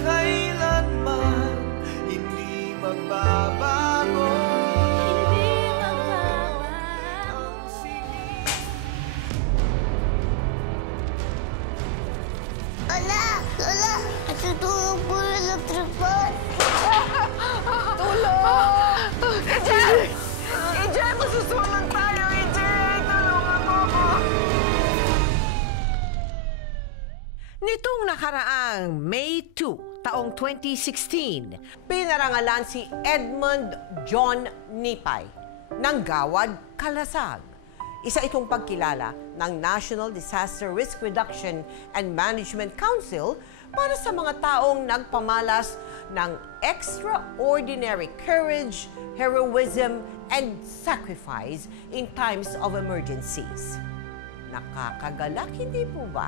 kailanman hindi magbabago. Lola! Lola! Natutulog po yung electric fan. Tulong! EJ! EJ, masusunog tayo! EJ, tulungan mo ako! Nitong nakaraang May 2, taong 2016, pinarangalan si Edmund John Nipay ng Gawad, Kalasag. Isa itong pagkilala ng National Disaster Risk Reduction and Management Council para sa mga taong nagpamalas ng extraordinary courage, heroism, and sacrifice in times of emergencies. Nakakagalak, hindi po ba?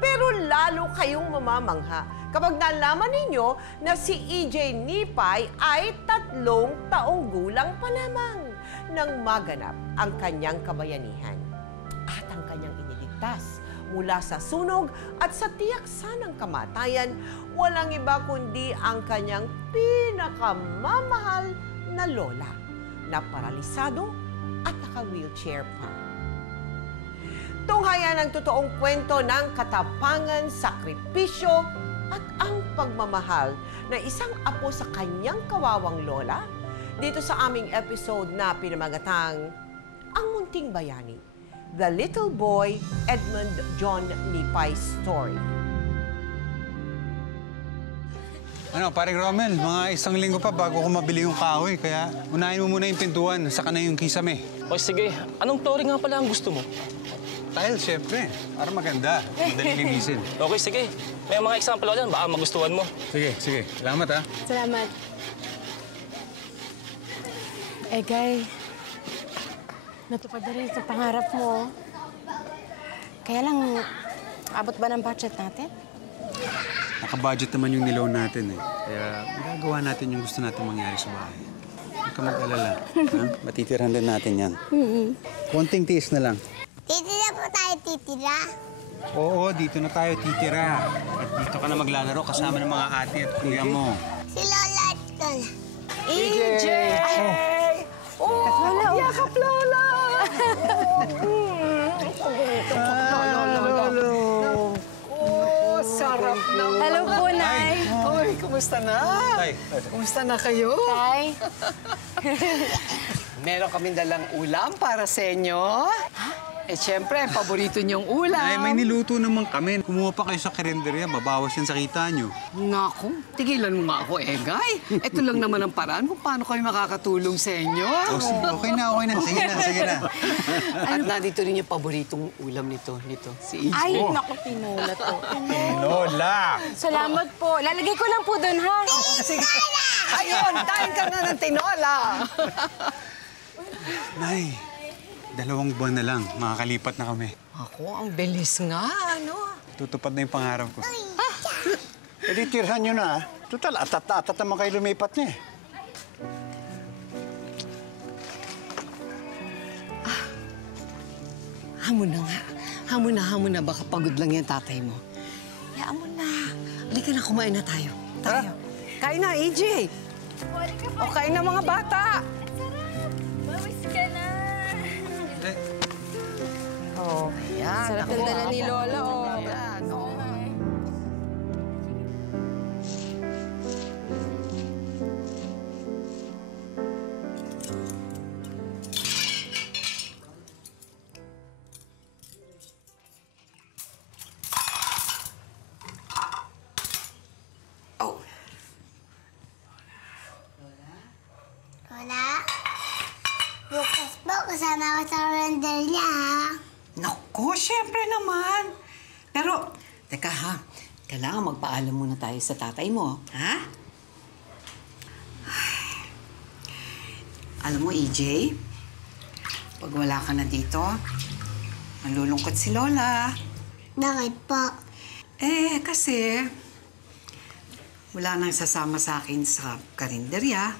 Pero lalo kayong mamamangha kapag nalaman ninyo na si EJ Nipay ay 3 taong gulang pa lamang nang maganap ang kanyang kabayanihan at ang kanyang iniligtas mula sa sunog at sa tiyaksanang kamatayan, walang iba kundi ang kanyang pinakamamahal na lola na paralisado at naka-wheelchair pa. Tunghayan ang totoong kwento ng katapangan, sakripisyo at ang pagmamahal na isang apo sa kanyang kawawang lola dito sa aming episode na pinamagatang Ang Munting Bayani, The Little Boy Edmund John Nipay Story. Ano, paring Romel, mga 1 linggo pa bago ko mabili yung kahoy, kaya unahin mo muna yung pintuan, saka na yung kisame. O sige, anong flooring nga pala ang gusto mo? Tile, syempre, para maganda, madali linisin. Okay, sige. May mga example ako dyan, baka magustuhan mo. Sige, salamat ha. Salamat. Guy, natupad na rin sa pangarap mo. Kaya lang, abot ba ng budget natin? Naka-budget naman yung nilaw natin eh. Kaya magagawa natin yung gusto natin mangyari sa bahay. Huwag ka mag-alala. Matitirahan din natin yan. Konting tiis na lang. Titira po tayo, titira. Oo, dito na tayo titira. At dito ka na maglalaro kasama ng mga ate at kuya mo. Si Lola at Lola. EJ! Oh, yakap Lola! Hello! Oh, sarap naman. Hello po, Nay. Hoy, kumusta na? Ay. Kumusta na kayo? Tay. Meron kaming dalang ulam para sa inyo. Eh, siyempre, paborito niyong ulam. Ay, may niluto naman kami. Kumuha pa kayo sa karinderya, babawas yan sa kita nyo. Naku, tigilan mo nga ako, Egay. Ito lang naman ang paraan kung paano kami makakatulong sa inyo. Oh, sige, okay na. Sige na. At nandito rin yung paboritong ulam nito, si EJ. Ay, naku, tinola to. Lola! Salamat po. Lalagay ko lang po doon, ha? Sige. Ayun, kain ka na ng tinola. Nay, 2 buwan na lang, makakalipat na kami. Ako, ang bilis nga, ano? Tutupad na yung pangarap ko. E di tirhan nyo na. Total, atat naman kayo lumipat niya eh. Hamon na nga. Hamon na. Baka pagod lang yan tatay mo. Hayaan mo na. Halika na, kumain na tayo. Tayo. Kain na, EJ. O, kain na mga bata. Bawis ka na. Oh, yan. Sarap ng dala ni Lola, oh. Yan, oh. Oh. Lola? Bukas po, kasama ko sa render niya, ha? Naku, siyempre naman. Pero, teka ha, kailangan magpaalam muna tayo sa tatay mo, ha? Ay. Alam mo, EJ, pag wala ka na dito, malulungkot si Lola. Bakit po? Eh, kasi wala nang sasama sa akin sa karinderya.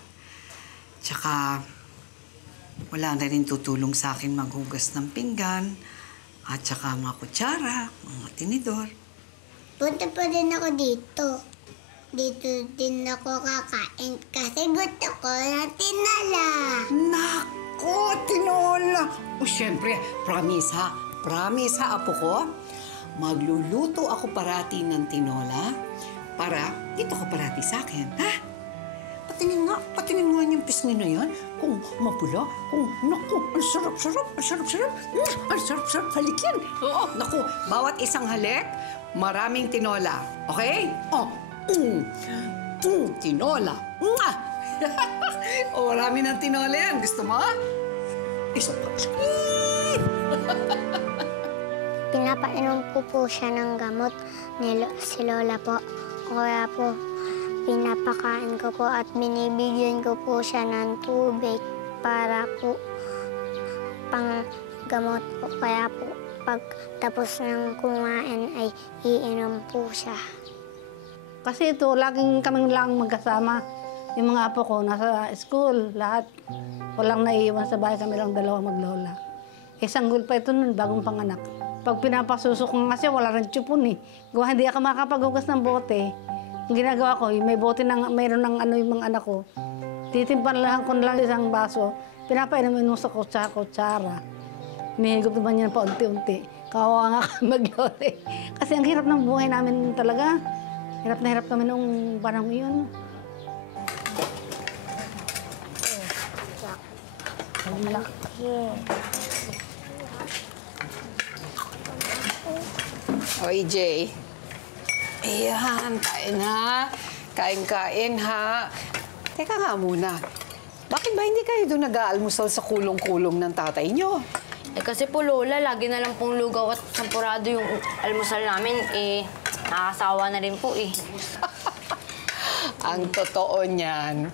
Tsaka, wala na rin tutulong sa akin maghugas ng pinggan. At saka mga kutsara, mga tinidor. Punta pa din ako dito. Dito din ako kakain kasi gusto ko ng tinola. Nako, tinola. O, syempre, promise ha. Promise ha, apo ko. Magluluto ako parati ng tinola para dito ka parati sa akin, ha? Patinin nga yung pisngi na yan. Kung mapula, kung naku, ang sarap-sarap, ang sarap-sarap. Ang sarap-sarap, halik yan. Oo, naku, bawat isang halik, maraming tinola. Okay? Oh, tinola. Mwah! O, marami ng tinola yan. Gusto mo? Isa pa. Pinapainom ko po siya ng gamot si Lola po. Kaya po, pinapakain ko po at binibigyan ko po siya ng tubig para po pang gamot po. Kaya po, pag tapos ng kumain ay iinom po siya. Kasi ito, laging kaming lang magkasama. Yung mga apo ko, nasa school, lahat. Walang naiiwan sa bahay, kami lang dalawa maglola. Sanggol pa ito nun, bagong panganak. Pag pinapasusok ko kasi, wala rin tsupon eh. Gawa, hindi ako makapaghugas ng bote. Ang ginagawa ko, may bote mayroon ng yung mga anak ko. Titimpan ko na lang isang baso. Pinapainumin mo sa kutsara. Hinihigop naman yan pa unti-unti. Kawawa nga maglola eh. Kasi ang hirap ng buhay namin talaga. Hirap na hirap kami noong panahon yun. O, EJ. Ayan, kain ha. Kain-kain ha. Teka nga muna. Bakit ba hindi kayo doon nag-aalmusal sa kulong-kulong ng tatay nyo? Eh kasi po, Lola, lagi na lang pong lugaw at sampurado yung almusal namin. Nakakasawa na rin po eh. Ang totoo niyan,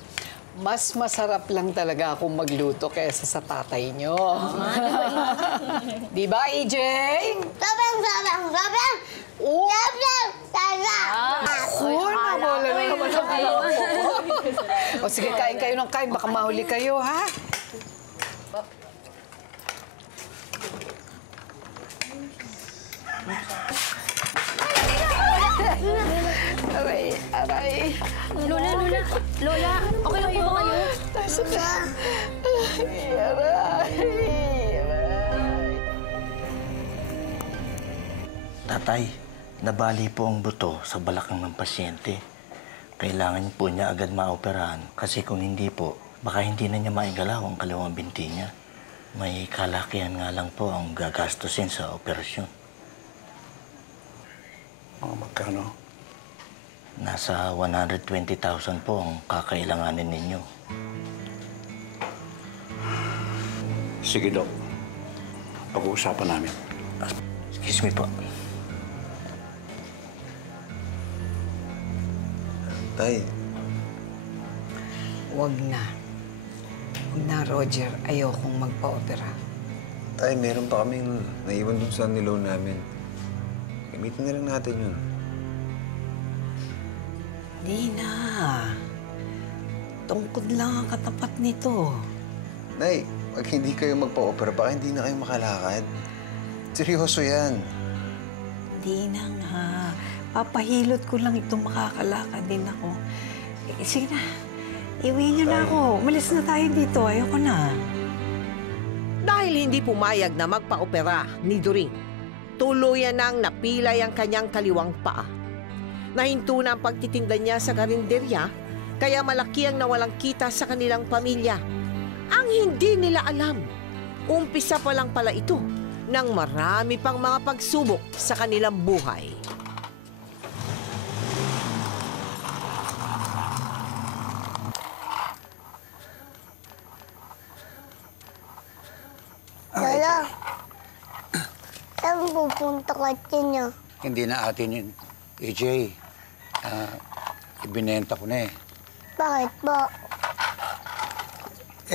mas masarap lang talaga akong magluto kaysa sa tatay nyo. Di ba, EJ? Sabang! Oh! Sabang! Oh, nawala na naman ang alam ko. O sige, kain kayo ng kain. Baka mahuli kayo, ha? Aray. Lola, okay lang po ba kayo? Tatay, nabali po ang buto sa balakang ng pasyente. Kailangan po niya agad maoperahan kasi kung hindi po, baka hindi na niya maigalaw ang kalawang binti niya. May kalakihan nga lang po ang gagastusin sa operasyon. Mga magkano? Nasa 120,000 po ang kakailanganin ninyo. Sige, Dok. Pag-uusapan namin. Excuse me po. Tay, Huwag na. Huwag na, Roger. Ayokong magpa-opera. tay, meron pa kaming naiwan dun sa niloan namin. Gamitin na lang natin yun. Di na. Tungkod lang ang katapat nito. Nay, pag hindi kayo magpa-opera, baka hindi na kayo makalakad. Seryoso yan. Di na nga. Papahilot ko lang itong makakalakad din ako. Sige na. Iwi niyo na ako. Umalis na tayo dito. Ayoko na. Dahil hindi pumayag na magpa-opera ni Doreen, tuluyan nang napilay ang kanyang kaliwang paa. Nahinto na ang pagtitinda niya sa karinderya, kaya malaki ang nawalang kita sa kanilang pamilya. Ang hindi nila alam, umpisa pa lang pala ito ng marami pang mga pagsubok sa kanilang buhay. Lola, saan pupunta ka niyo? Hindi na atin yun. AJ, ibinenta ko na eh. Bakit po?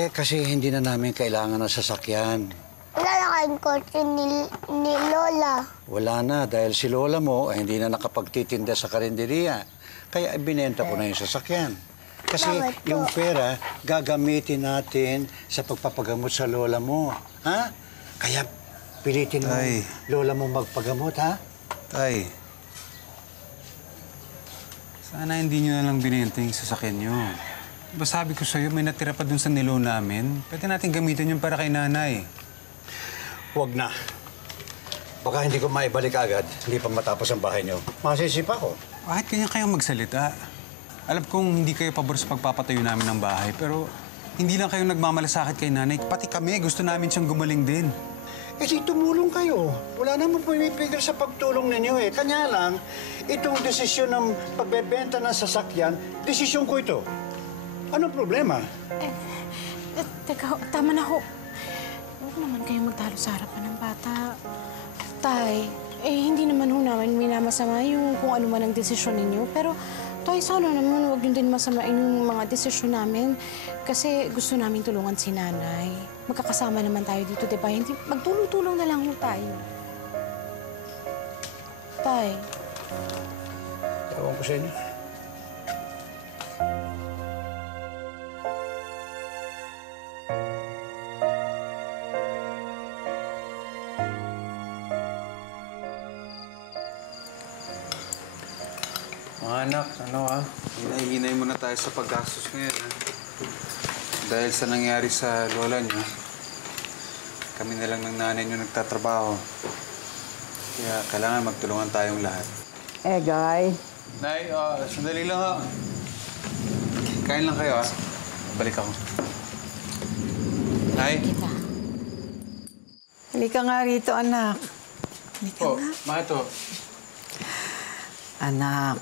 Kasi hindi na namin kailangan ng sasakyan. Wala na kayong kotse ni Lola. Wala na, dahil si Lola mo hindi na nakapagtitinda sa karinderiya. Kaya ibinenta ko na yung sasakyan. Kasi Bakit po? yung pera, gagamitin natin sa pagpapagamot sa Lola mo. Ha? Kaya pilitin mo Tay. Lola mo magpagamot, ha? Tay, Sana hindi nyo na lang binenta yung sasakyan nyo. Diba sabi ko sa'yo, may natira pa dun sa nilo namin. Pwede natin gamitin yung para kay nanay. Huwag na. Baka hindi ko maibalik agad. Hindi pa matapos ang bahay niyo. Masisipa ko. Bakit ganyan kayong magsalita? Alam kong hindi kayo pabor sa pagpapatayo namin ng bahay, pero hindi lang kayo nagmamalasakit kay nanay. Pati kami, gusto namin siyang gumaling din. Eh di tumulong kayo. Wala naman pumipigil sa pagtulong ninyo eh. Kanya lang, itong desisyon ng pagbebenta ng sasakyan, desisyon ko ito. Anong problema? Teka, tama na ho. Huwag naman kayo magtalo sa harapan ng bata. Tay, hindi naman ho namin minamasama yung kung ano man ang desisyon ninyo. Pero, Tay, sana naman huwag yun din masamain yung mga desisyon namin. Kasi gusto namin tulungan si nanay. Magkakasama naman tayo dito, di ba? Hindi, magtulong-tulong na lang ho tayo. Tay. Ewan ko sa inyo. Mga anak, hinahinay muna tayo sa paggastos ngayon, ha? Dahil sa nangyari sa lola niyo, kami na lang ng nanay niyo nagtatrabaho. Kaya kailangan magtulungan tayong lahat. Guy. Nay, sandali lang, ha? Kain lang kayo, ha? Balik ako. Nay? Halika nga rito, anak. Halika nga. Mato. Anak,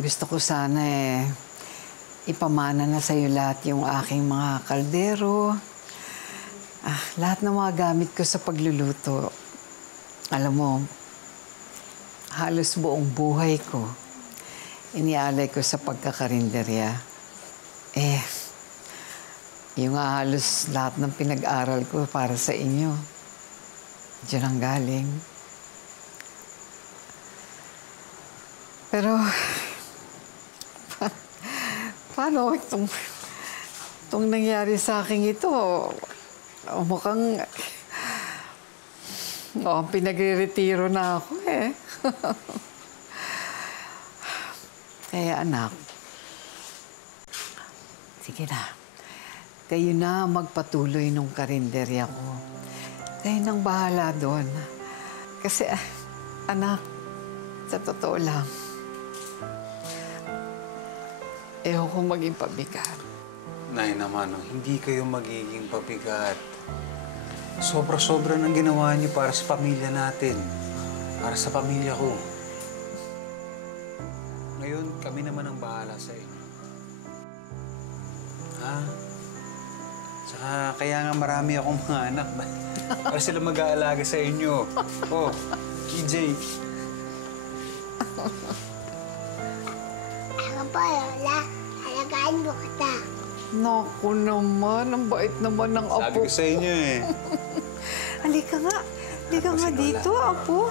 gusto ko sana ipamana na sa'yo lahat yung aking mga kaldero. Lahat ng mga gamit ko sa pagluluto. Alam mo, halos buong buhay ko, inialay ko sa pagkakarinderya. Yung halos lahat ng pinag-aral ko para sa inyo. Diyan ang galing. Pero, paano itong nangyari sa akin ito? Mukhang pinagre-retiro na ako eh. Kaya anak, sige na. Kayo na magpatuloy nung karinderya ko. Kayo nang bahala doon. Kasi, anak, sa totoo lang, ayoko maging pabigat. Nay naman, hindi kayo magiging pabigat. Sobra-sobra ng ginawa niyo para sa pamilya natin. Para sa pamilya ko. Ngayon, kami naman ang bahala sa inyo. Ha? Tsaka kaya nga marami akong mga anak. Para sila mag-aalaga sa inyo. Oh, EJ. Ako po, Lola. Alagaan mo kita. Naku naman, ang bait naman ng apo. Sabi ko sa inyo eh. Halika nga. Halika nga dito, apo.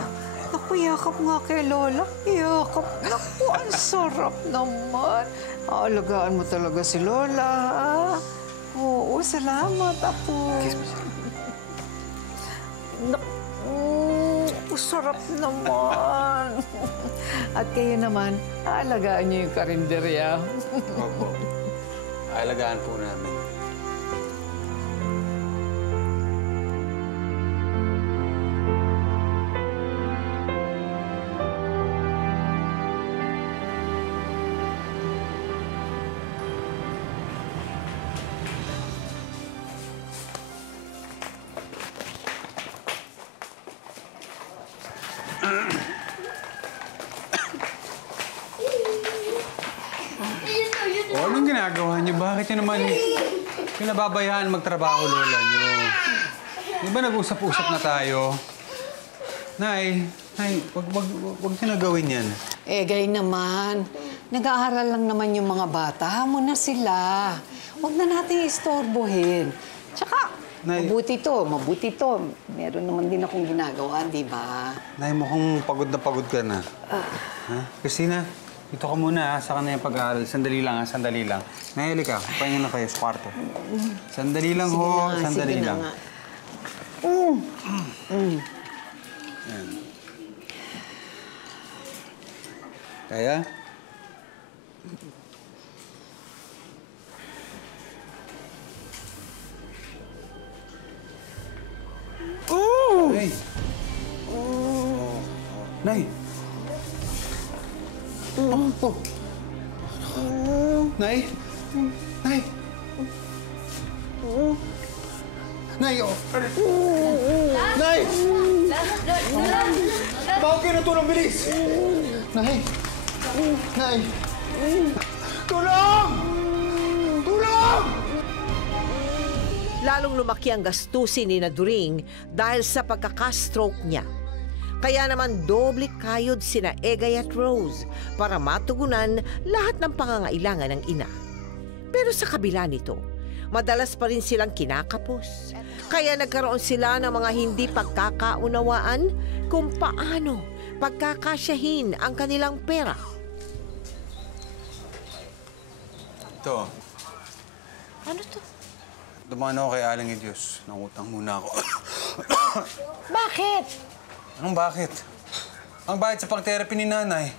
Naku, yakap nga kay Lola. Yakap. Naku, ang sarap naman. Aalagaan mo talaga si Lola. Oo, salamat, apo. Kiss mo siya. Naku, sarap naman. At kayo naman, aalagaan niyo yung karinderya. Opo. Aalagaan po namin. Anong ginagawa niyo? Bakit niyo naman pinababayaan magtrabaho, lola niyo? Di ba nag-usap-usap na tayo? Nay, wag niyo na gawin yan. Gay naman. Nag-aaral lang naman yung mga bata. Hamo na sila. Huwag na natin istorbohin. Tsaka, Nay, mabuti to. Meron naman din akong ginagawa, di ba? Nay, mukhang pagod na pagod ka na. Ha? Christina, dito ka muna, ha? Saka na yung pag-aaral. Sandali lang, ha? Sandali lang. Nay, halika. Pahinga na kayo sa kwarto. Sandali lang, ho. Sandali lang. Yan. Kaya? Nay! Nay! Nay! Nay! Nay! Oh. Nay! Bakit kayo natulong? Bilis! Nay! Nay! Tulong! Tulong! Lalong lumaki ang gastusin ni During dahil sa pagkaka-stroke niya. Kaya naman doble kayod sina Egay at Rose para matugunan lahat ng pangangailangan ng ina. Pero sa kabila nito, madalas pa rin silang kinakapos. Kaya nagkaroon sila ng mga hindi pagkakaunawaan kung paano pagkakasyahin ang kanilang pera. Ito, Ano to? dumaan ako kay Aling Diyos. Nangutang muna ako. Bakit? Anong bakit? Ang bayad sa pag-therapy ni nanay.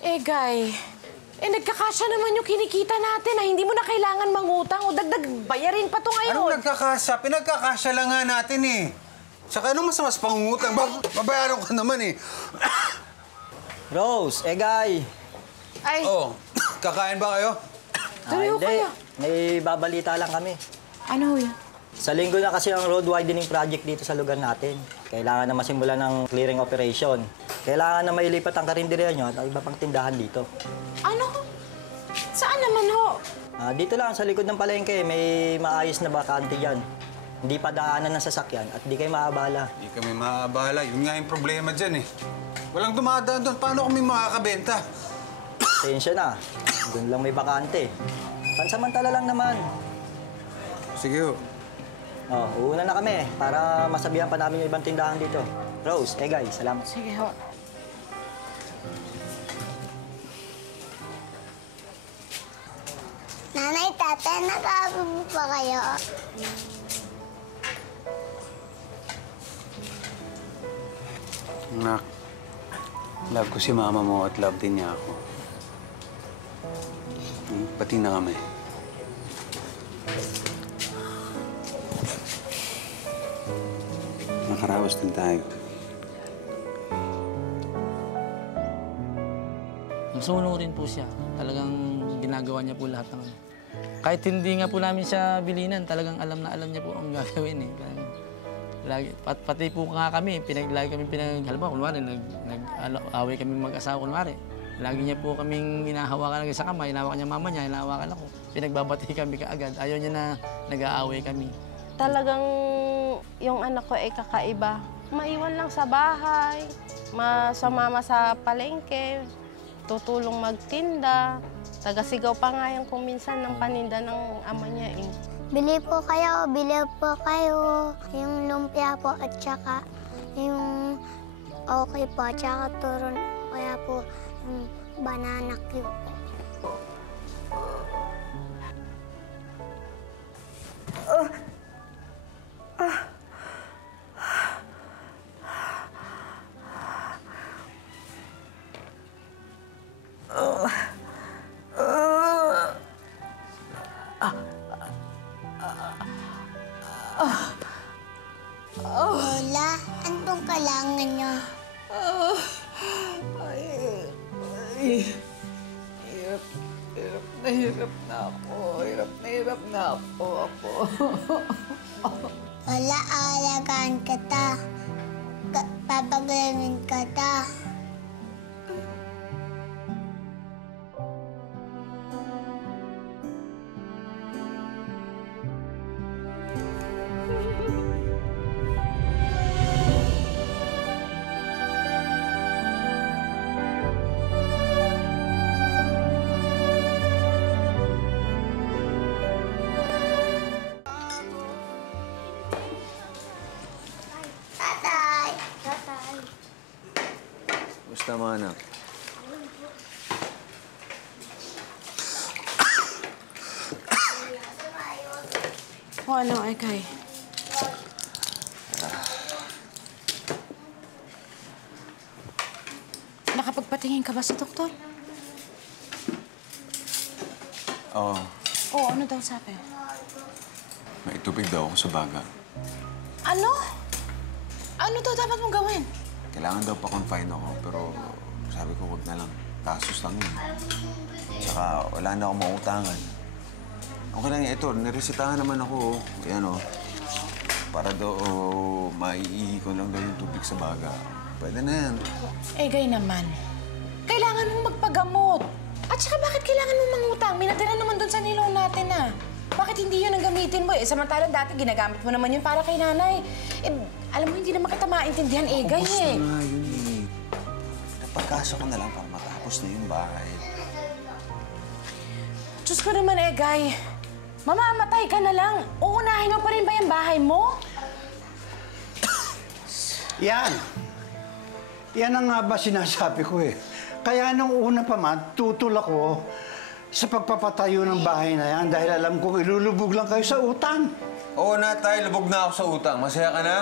Guy, nagkakasya naman yung kinikita natin na hindi mo na kailangan mangutang o dagdag bayarin pa to ngayon. Anong nagkakasya? Pinagkakasya lang nga natin eh. Tsaka anong mas pangungutang? Babayaran ko naman eh. Rose, Egay. Ay, Oh, kakain ba kayo? tuloy ho kayo. May babalita lang kami. Ano yun? Sa linggo na kasi ang road widening project dito sa lugar natin. Kailangan na masimula ng clearing operation. Kailangan na mailipat ang karinderya nyo at ang iba pang tindahan dito. Ano? Saan naman ho? Dito lang, sa likod ng palengke, may maayos na bakante dyan. Hindi pa daanan ng sasakyan at di kayo maabala. Hindi kami maabala. Yun nga yung problema dyan eh. Walang dumadaan doon. Paano kami makakabenta? Tensya na. Doon lang may bakante. Pansamantala lang naman. Sige ho. Uuna na kami para masabihan pa namin yung ibang tindahan dito. Rose, Egay, salamat. Sige ho. Nanay, tatay, nag-aabot pa kayo? Anak, love ko si mama mo at love din niya ako. Pati na kami. Nakaraos din tayo. Sunurin po siya. Talagang ginagawa niya po lahat ng ano. Kahit hindi nga po namin siya bilinan, talagang alam na alam niya po ang gagawin eh. Lagi, pati po nga kami, lagi kami halimbawa, kunwari, nag-away kami mag-asawa, kunwari. Lagi niya po kaming hinahawakan sa kamay, hinahawakan niya mama niya, hinahawakan ako. Pinagbabati kami kaagad. Ayaw niya na nag-aaway kami. Talagang yung anak ko ay kakaiba. Maiwan lang sa bahay, sumama sa palengke, tutulong magtinda. Tagasigaw pa nga yung kung minsan ng paninda ng ama niya eh. Bili po kayo, bili po kayo. Yung lumpia po at saka yung okay po at saka turon. Kaya po yung banana cube po. Lola, anong kailangan niyo? Hirap na ako. Hirap na ako. Lola, aalagaan kita. Papagaling kita. Basta mga anak. O ano, Egay? nakapagpatingin ka ba sa doktor? Oo. Oo, ano daw sabi? May tubig daw ako sa baga. Ano? Ano daw dapat mong gawin? Kailangan daw pa-confine ako, pero sabi ko wag na lang. Kasos lang yun. Tsaka wala na akong mautangan. Okay lang ito, niresitahan naman ako. Yan o. Para daw maiihi ko lang daw yung tubig sa baga. Pwede na yan. Gay naman. Kailangan mong magpagamot. At saka bakit kailangan mong mangutang? Minatira naman doon sa nilaw natin Bakit hindi yun ang gamitin mo? Samantalang dati ginagamit mo naman yun para kay nanay. Alam mo, hindi naman kita maintindihan, Gay Ubus na nga yun Napagkasa ko na lang para matapos na yung bahay. Diyos ko naman, Gay. Mamamatay ka na lang. Uunahin mo pa rin ba yung bahay mo? Yan. Yan ang nga ba sinasabi ko Kaya nung una pa man, tutol ako sa pagpapatayo ng bahay na yan dahil alam kong ilulubog lang kayo sa utang. Oo na, Tay. Lubog na ako sa utang. Masaya ka na?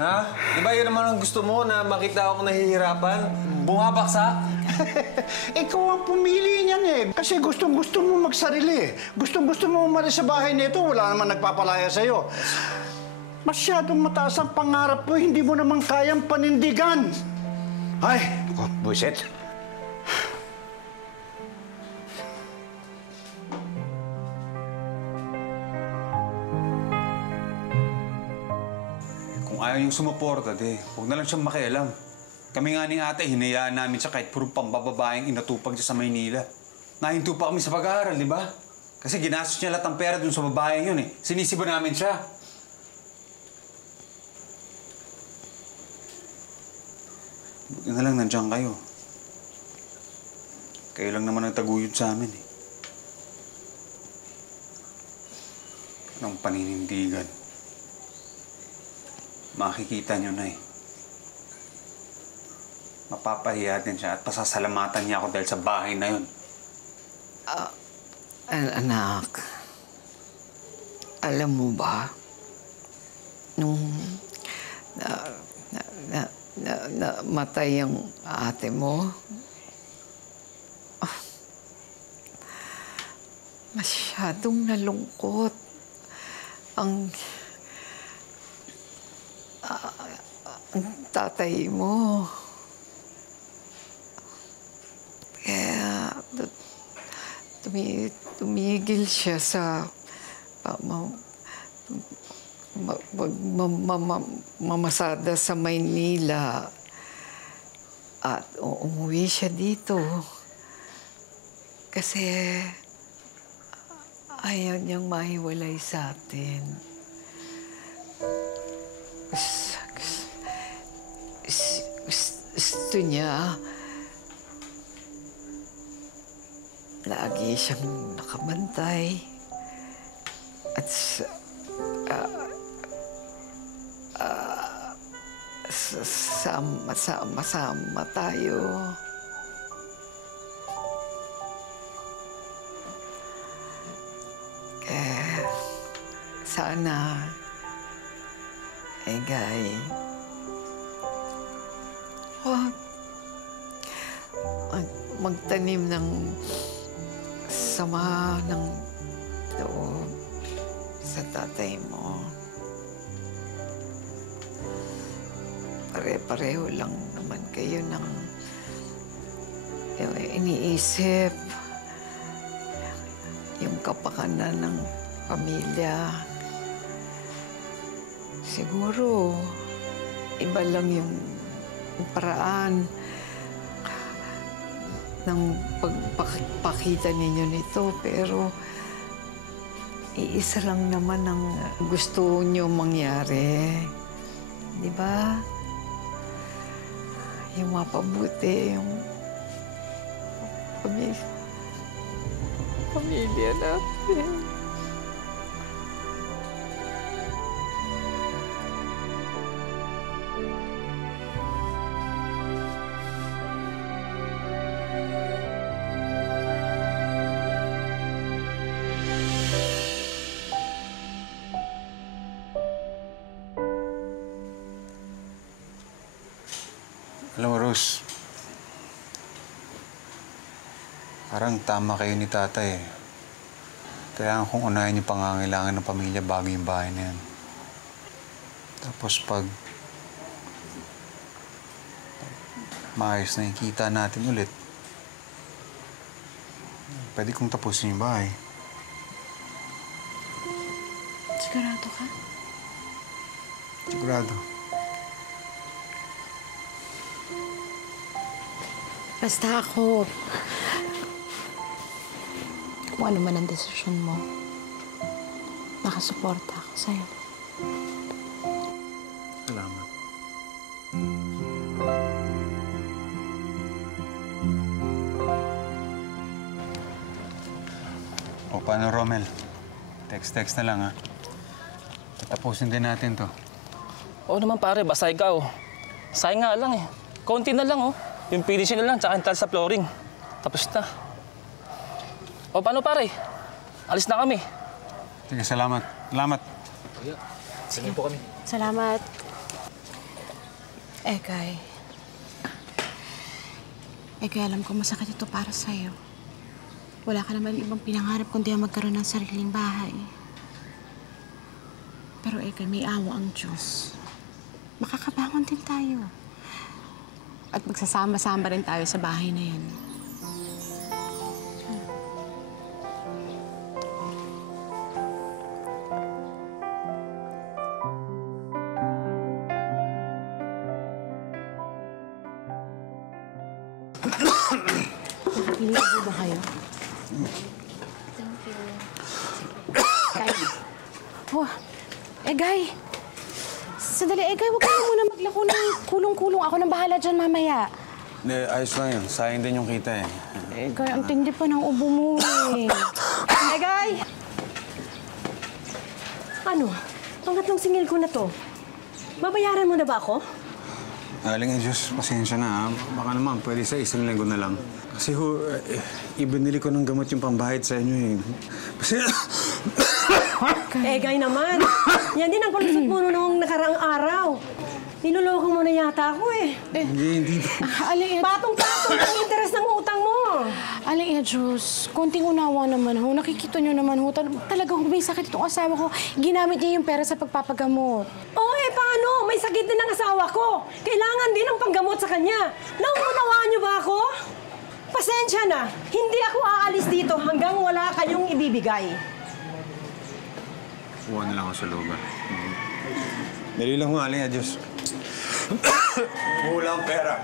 Ha? Di ba yun naman ang gusto mo na makita ako nahihirapan? Bumabaksak? Ikaw ang pumili niyan Kasi gustong-gusto mo magsarili Gustong-gusto mo umalis sa bahay nito. Wala naman nagpapalaya sa'yo. Masyadong mataas ang pangarap mo. Hindi mo naman kayang panindigan. Ay, buisit. Kung ayaw niyong sumuporta, huwag na lang siyang makialam. Kami nga ni ate, hinayaan namin siya kahit puro pambababaeng inatupag siya sa Maynila. Nahinto pa kami sa pag-aaral, di ba? Kasi ginastos niya lahat ng pera dun sa babaeng yun Sinisiba namin siya. Buti na lang nandiyan kayo. Kayo lang naman ang taguyod sa amin Anong paninindigan? Makikita niyo na Mapapahiya din siya at pasasalamatan niya ako dahil sa bahay na yun. Anak, alam mo ba, nung namatay ang ate mo, masyadong nalungkot ang tatay mo. Kaya tumigil siya sa mamasada sa Maynila at umuwi siya dito kasi ayaw niyang mahiwalay sa atin. Gusto niya lagi siyang nakabantay at sama-sama tayo. Kaya sana, Gay, magtanim ng sama ng loob sa tatay mo. Pare-pareho lang naman kayo ng iniisip. Yung kapakanan ng pamilya. Siguro, iba lang yung paraan ng pagpakita ninyo nito, pero iisa lang naman ang gusto nyo mangyari. Di ba? Yung mapabuti, yung pamilya natin. Alam mo, Rose, Parang tama kayo ni tatay eh. Kailangan kong unahin yung pangangailangan ng pamilya bago yung bahay na yan. Tapos pag maayos na yung kita natin ulit, pwede kong tapusin yung bahay. Sigurado ka? Sigurado. Basta ako, kung ano man ang desisyon mo, nakasuporta ako sa'yo. Salamat. O, paano, Romel? Text na lang, ha? Tapusin din natin to. Oo naman pare, basta ikaw. Sayang nga lang eh. Konti na lang oh. Yung finishing na lang, tsaka yung tiles sa flooring. Tapos na. O paano pare? Alis na kami. Sige, salamat. Salamat. Sige po kami. Salamat. Ekay, alam ko masakit ito para sa'yo. Wala ka naman ibang pinangarap kundi ang magkaroon ng sariling bahay. Pero Ekay, may awa ang Diyos. Makakabangon din tayo. At magsasama-sama rin tayo sa bahay na yan. Nakakiligo ba kayo? Thank you. Guy. Oh, Guy. Sandali, Guy, huwag kayo muna maglako ng kulong-kulong. Ako nang bahala dyan mamaya. Hindi, ayos lang yun. Sayang din yung kita eh. Guy, ang tindi pa ng ubo mo eh. Guy! Ano? Pangatlong singil ko na to. Babayaran mo na ba ako? Aling Diyos, pasensya na ha. Baka naman, pwede sa isang linggo na lang. Kasi ibinili ko ng gamot yung pambahid sa inyo eh. Kasi... Guy naman. Yan din ang palusot mo noong nakaraang araw. Niloloko mo na yata ako eh. Hindi. Patong-patong ang interes ng utang mo. Aling Diyos, konting unawa naman ho. Nakikita niyo naman ho. Talagang may sakit itong asawa ko. Ginamit niya yung pera sa pagpapagamot. Oo, paano? May sakit din ang asawa ko. Kailangan din ng panggamot sa kanya. Nauunawaan niyo ba ako? Pasensya na. Hindi ako aalis dito hanggang wala kayong ibibigay. Kuha na lang ako sa loob. Dali lang ho, Aling Diyos. Walang pera.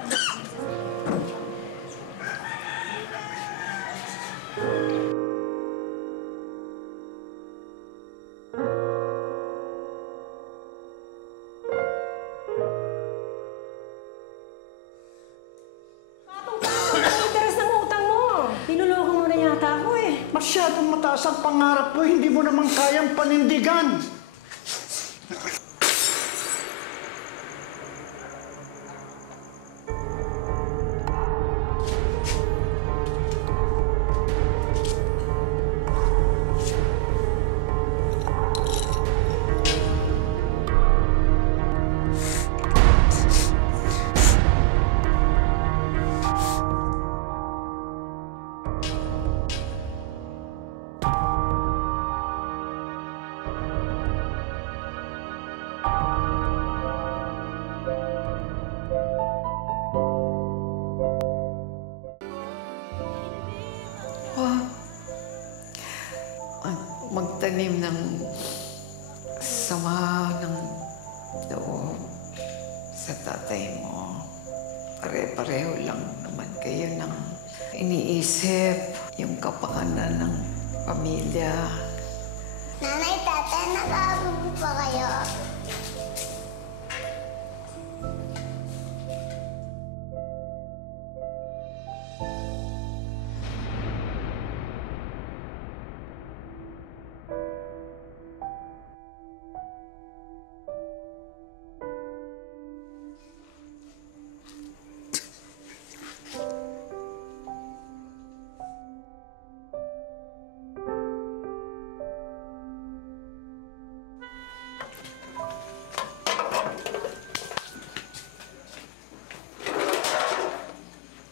Masyadong mataas ang pangarap mo, hindi mo naman kayang panindigan. Magtanim ng sama ng loob sa tatay mo. Pare-pareho lang naman kayo ng iniisip yung kapakanan ng pamilya. Nanay, tatay, nag-aabubo pa kayo?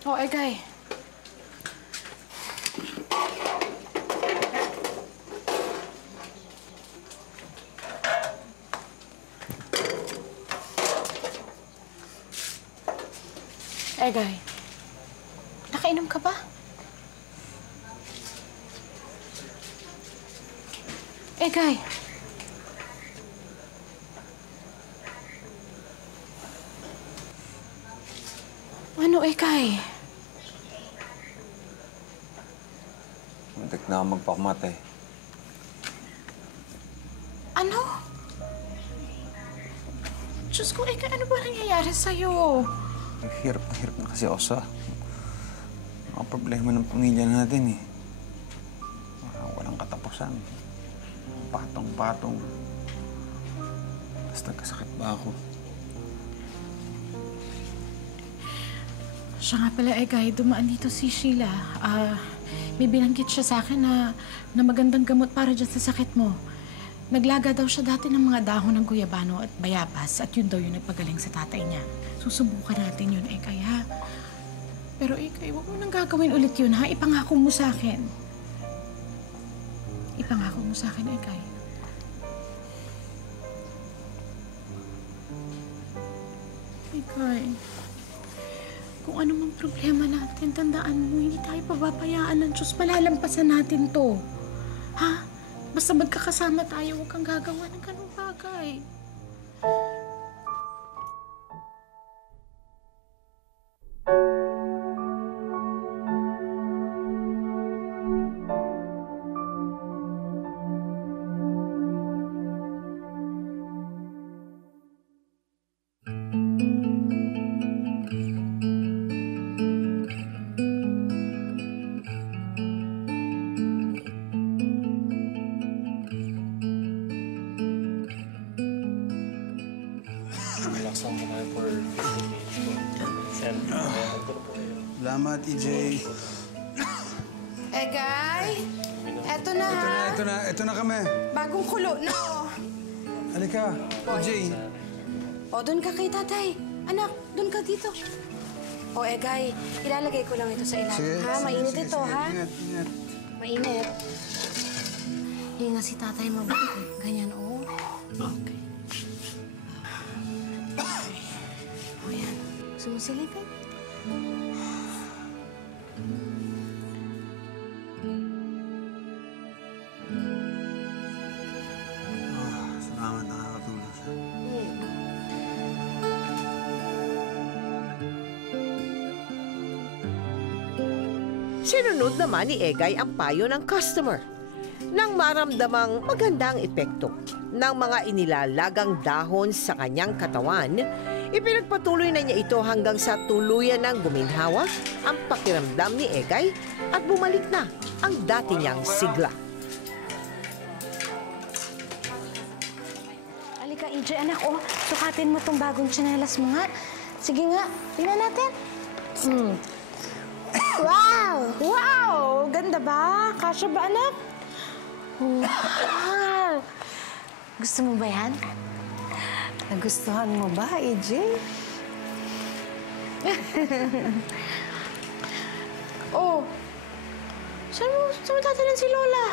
Oh, Guy. Egay, nakainom ka ba? Egay. Ano, Egay? Muntik na ako magpakamatay. Ano? Diyos ko, Egay, ano ba nangyayari sa'yo? Hirap na kasi ako sa mga problema ng pamilya natin eh. Walang katapusan. Patong-patong. Tapos nagkasakit ba ako? Siya nga pala, Egay, dumaan dito si Sheila. May binanggit siya sa akin na magandang gamot para dyan sa sakit mo. Naglaga daw siya dati ng mga dahon ng guyabano at bayabas at yun daw yung nagpagaling sa tatay niya. Susubukan natin yun, Egay, ha? Pero, Egay, huwag mo nang gagawin ulit yun, ha? Ipangako mo sa akin. Ipangako mo sa akin, Egay. Egay, kung ano mang problema natin, tandaan mo, hindi tayo pababayaan ng Diyos. Palalampasan natin to. Ha? Basta magkakasama tayo, huwag kang gagawa ng ganung bagay. Salamat, EJ. Egay, eto na, ha? Ito na kami. Bagong kulo na, oh. Halika, EJ. O, doon ka kay tatay. Anak, doon ka dito. O, Egay, ilalagay ko lang ito sa ilalim, ha? Mainit ito, ha? Ingat. Mainit. Hinga si tatay mabuti. Ganyan, oh. Okay. O, yan. Gusto mo silipin? Salamat, nakakatulong siya. Sinunod naman ni Egay ang payo ng customer nang maramdamang magandang epekto ng mga inilalagang dahon sa kanyang katawan. Ipinagpatuloy na niya ito hanggang sa tuluyan ng guminhawa ang pakiramdam ni Egay at bumalik na ang dati niyang sigla. Alika, EJ, anak, oh. Sukatin mo tong bagong tsinelas mo nga. Sige nga, tingnan natin. Wow! Wow! Ganda ba? Kasya ba, anak? Wow! Gusto mo ba yan? Nagustuhan mo ba, EJ? Oh! Saan mo tatalin si Lola?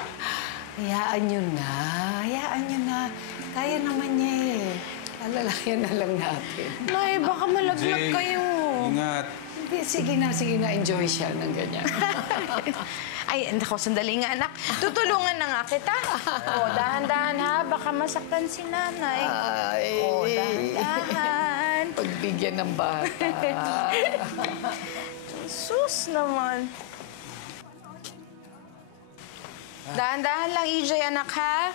Hayaan niyo na. Kaya naman niya eh. Alalayan na lang natin. Nay, baka malaglag kayo. Ingat. Sige na, enjoy siya ng ganyan. Ay, nako, sandali nga, anak. Tutulungan na nga kita. O, dahan-dahan ha, baka masaktan si nanay. O, dahan-dahan. Pagbigyan ng bata. Sus naman. Dahan-dahan lang, EJ, anak, ha?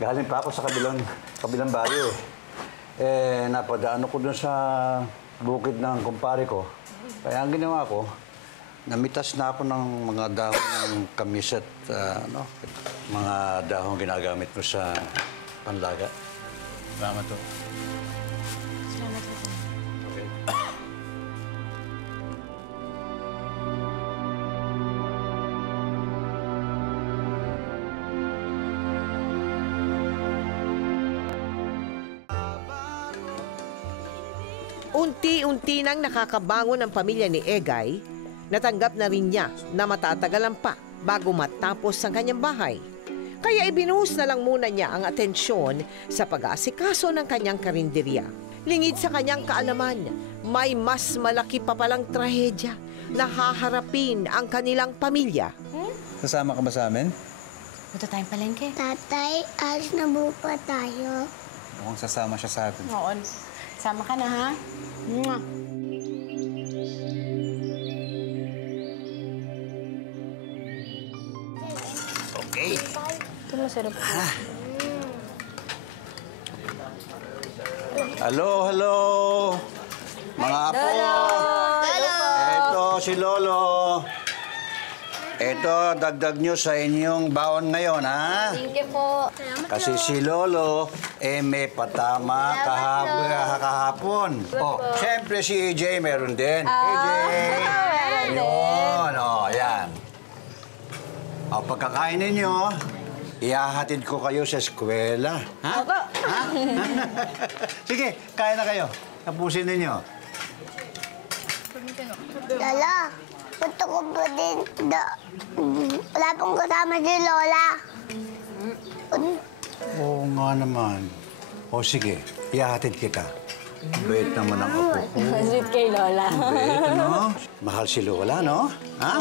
Galing pa ako sa kabilang bayo eh. Napadaan ko dun sa bukid ng kumpare ko. Kaya ang ginawa ko, namitas na ako ng mga dahon ng kamis at mga dahon ginagamit ko sa panlaga. Salamat to. Salamat po. Okay. Unti-unti nang nakakabangon ang pamilya ni Egay, natanggap na rin niya na matatagalan pa bago matapos ang kanyang bahay. Kaya ibinuhos na lang muna niya ang atensyon sa pag-aasikaso ng kanyang karinderya. Lingid sa kanyang kaalaman, may mas malaki pa palang trahedya na haharapin ang kanilang pamilya. Sasama ka ba sa amin? Punta tayong palengke. Tatay, alis na buka tayo. Mukhang sasama siya sa atin. Oo. Sama ka na, ha? Mwah. Okay. Ito masarap. Hello. Mga apo. Ito si Lolo. Ito, dagdag nyo sa inyong baon ngayon, ha? Thank you po. Kasi si Lolo, may patama kahapon. Oh, siyempre si AJ meron din. AJ! Yun, yan. O, pagkakain ninyo, ihahatid ko kayo sa eskwela. Ha? Ha? Sige, kain na kayo. Tapusin ninyo. Lola, gusto ko po din. Wala pong kasama si Lola. Oo nga naman. O sige, ihahatid kita. Bait naman ang apo ko. Sweet kay Lola. Bait, ano? Mahal si Lola, no? Ha?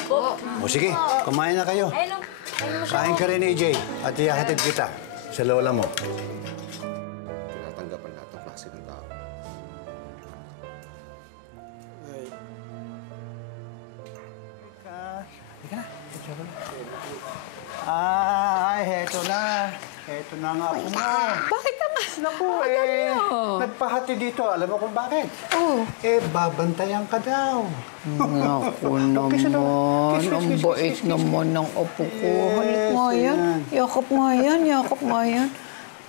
O sige, kumain na kayo. Kain ka rin, AJ. At ihahatid kita sa Lola mo. Tinatanggapan lahat ng klase ng tao. Ay, heto na. Heto na nga po mo. Bakit naman? Naku, nagpahati dito. Alam mo kung bakit? Oh. Babantayan ka daw. Naku naman, ang bait naman ng apo ko. Halik nga yan. Yakap nga yan.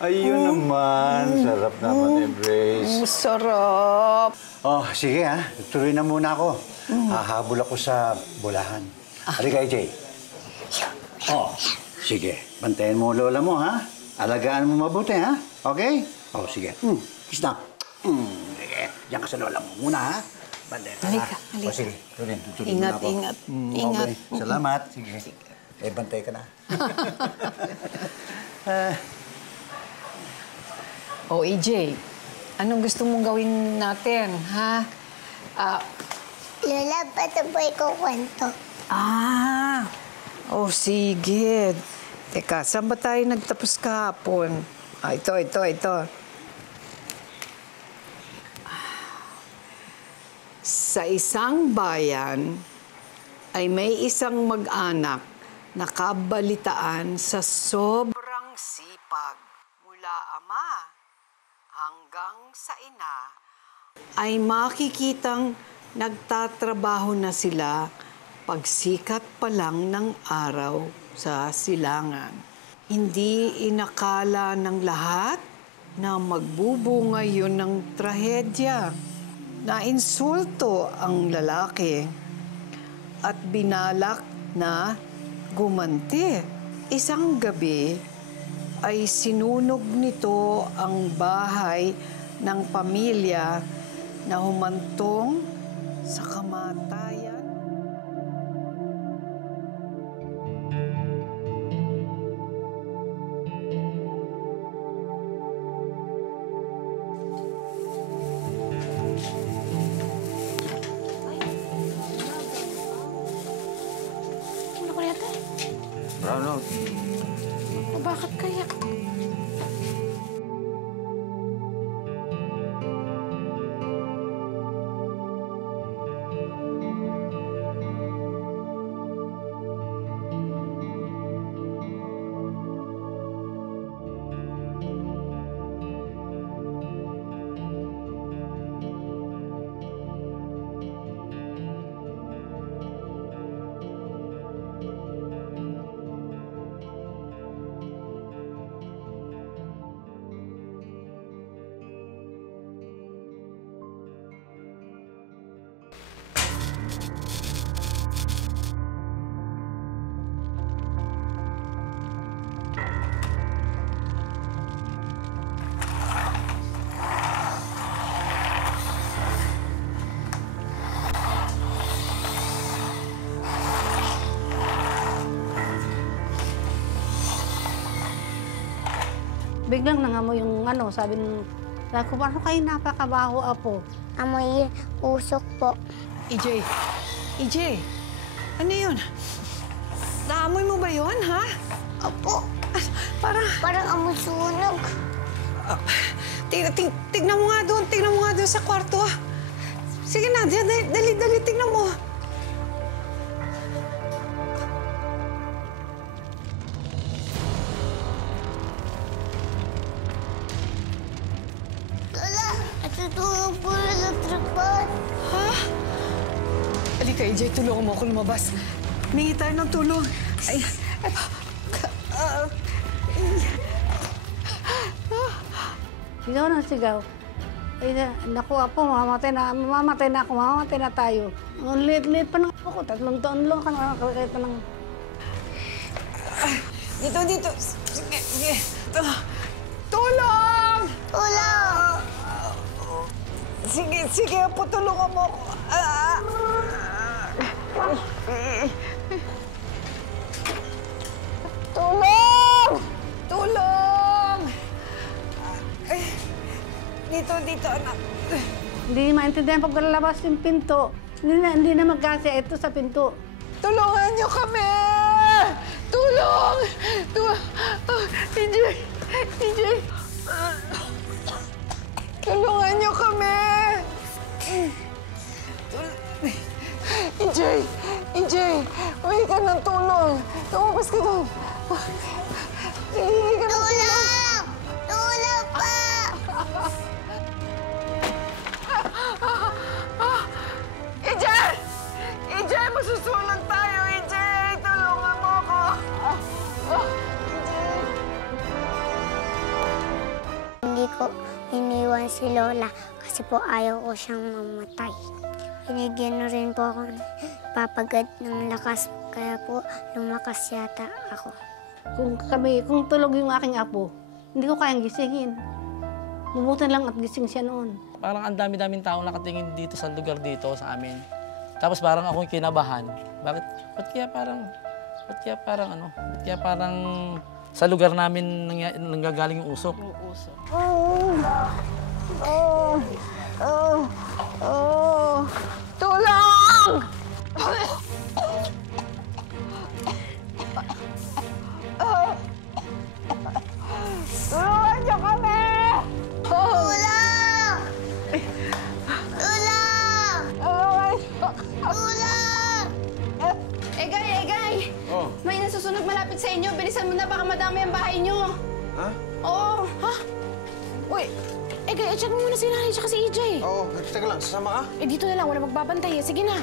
Ayun naman. Sarap naman, Embrace. Sarap. Oh, sige ha. Tuloy na muna ako. Hahabol ako sa bulahan. Halika, AJ. Oh, sige. Bantayan mo lola mo, ha? Alagaan mo mabuti, ha? Okay? Oh, sige. Kiss na. Sige. Diyan ka sa lola mo muna, ha? Bantayan ka, Halika. Oh, sige. Tuloy Ingat. Okay. Salamat. Sige. Bantay ka na. O, EJ, anong gusto mong gawin natin, ha? Lola, pato po ikukwento. Sige. Teka, saan ba tayo nagtapos kahapon? Ito. Sa isang bayan ay may isang mag-anak na kabalitaan sa sobrang sipag mula ama hanggang sa ina ay makikitang nagtatrabaho na sila pagsikat pa lang ng araw sa silangan. Hindi inakala ng lahat na magbubunga yun ng trahedya. Nainsulto ang lalaki at binalak na gumanti. Isang gabi ay sinunog nito ang bahay ng pamilya na humantong sa kamatayan. Ano ko yata? Brownout. O bakit kaya? Biglang nangamoy yung sabi ko, paano kayo napakabaho, Apo? Amoy usok po. EJ, ano yun? Naamoy mo ba yun, ha? Opo. Parang amoy sunog. Tignan mo nga doon sa kwarto. Sige na, dali, tignan mo. Lola, natutulog po na sa trapal. Ha? Halika, EJ, tulungan mo ako lumabas. Hingi tayo ng tulong. Sigaw ng sigaw. Ay, naku, Apo, mamamatay na ako, mamamatay na tayo. Ang liit-liit pa ng Apo ko, 3 taon lang ka nakakakita ng... Dito. Sige. Tulong! Tulong! Sige, Apo, tulungan mo ako. Tulong! Dito, anak. Hindi maintindihan pag lalabas yung pinto. Hindi na magkasya ito sa pinto. Tulungan niyo kami! Tulong! EJ! Tulungan niyo kami! EJ! Huwag ka ng tulong! Lumabas ka doon! Hihingi ka ng tulong! Tulong pa! EJ! Masusunog tayo, EJ! Tulungan mo ako! Hindi ko iniwan si Lola kasi po ayaw ko siyang mamatay. Binigyan rin po ako papagad ng lakas, kaya po lumakas yata ako. Kung tulog yung aking Apo, hindi ko kayang gisingin. Mabuti lang at gising siya noon. Parang ang dami-daming taong nakatingin dito sa lugar dito sa amin. Tapos parang akong kinabahan. Ba't kaya parang sa lugar namin nanggagaling yung usok? Tulong! Tulungan niyo kami! Tulong! Egay! May nasusunog malapit sa inyo. Bilisan mo na, baka madami ang bahay niyo. Ha? Oo. Ha? Uy, Egay, check mo muna si Nanay tsaka si EJ. Oo, teka lang. Sasama ka? Dito na lang. Wala magbabantay. Sige na.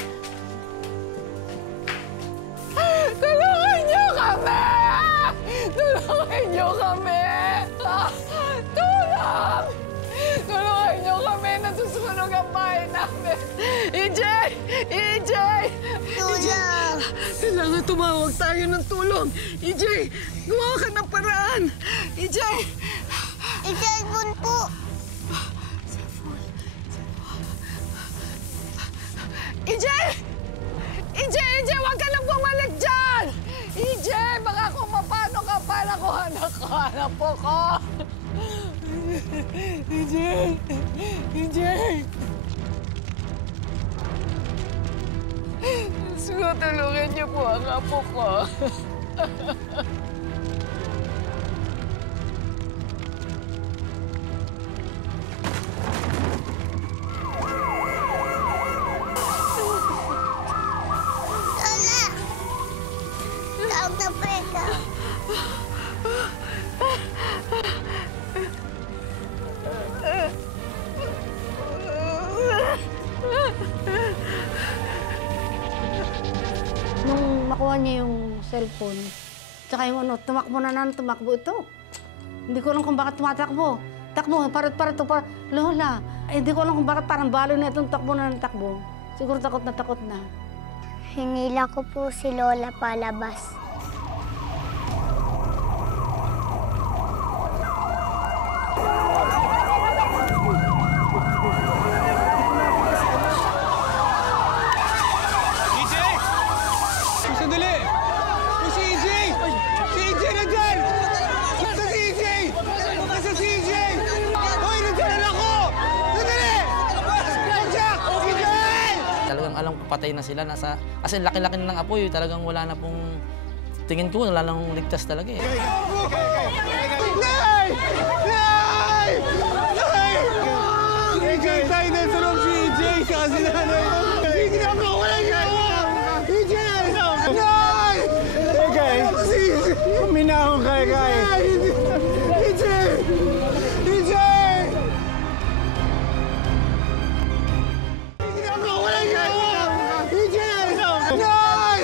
Tulungan niyo kami! Tulungan niyo kami! Tulong! Tulungan niyo kami! Natusunog ang bahay namin! EJ! Tulong! Kailangan tumawag tayo ng tulong! EJ! Gumawa ka ng paraan! EJ! I-cellphone po! EJ! Huwag ka nang bumalik dyan! EJ! Baka kung mapano ka pa, hanap po ko! EJ! Siguro tulungan niyo po ang apo ko. Lola! Tawag na peka. Nung makuha niya yung cellphone, tsaka yung tumakbo ito. Hindi ko alam kung bakit tumatakbo. Takbo, parot-parot. Lola, hindi ko alam kung bakit parang balo na itong takbo na ng takbo. Siguro takot na. Hinila ko po si Lola palabas. Sandali! Si EJ! Si EJ na dyan! Nasaan si EJ? patay na sila. Kasi laki-laki na ng apoy, talagang wala na pong, tingin ko, wala nang ligtas talaga eh. Nay! Nay! Nay! EJ, tayo na sa loob si EJ kasi nanay. Hindi na ako wala gawa! EJ! Nay! Minahon kay Kay. EJ! EJ! Hindi na ako wala gawa! EJ! Nay!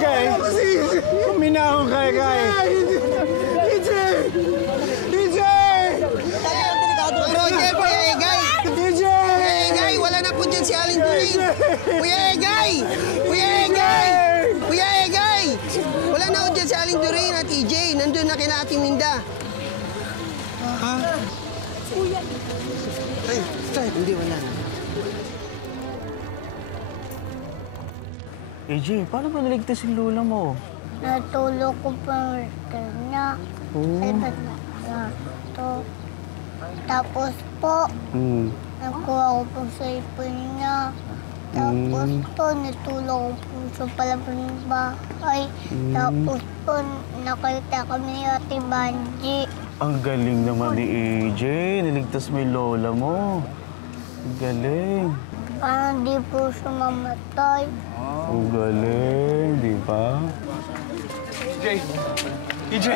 Kay, minahon kay Kay. EJ! EJ! Roger, Kuya Egay! EJ! Kuya Egay, wala na po dyan si Aling Durin! Kuya Egay! Kuya Egay! Kuya Egay! Wala na po dyan si Aling Durin at EJ. Nandun na kina Ating Minda. Ha? Kuya! Ay, hindi, wala na. EJ, paano ba naligtas yung lola mo? Natulog ko pa kanya. Sabat na to. Tapos po, nakuha ko po sa ipon niya. Tapos po, natulog ko po sa palabas ng bahay. Tapos po, nakita kami ni Ate Banji. Ang galing naman ni EJ. Niligtas mo yung lola mo. Ang galing. Parang di po siya mamatay. Ang galing, di ba? EJ! EJ!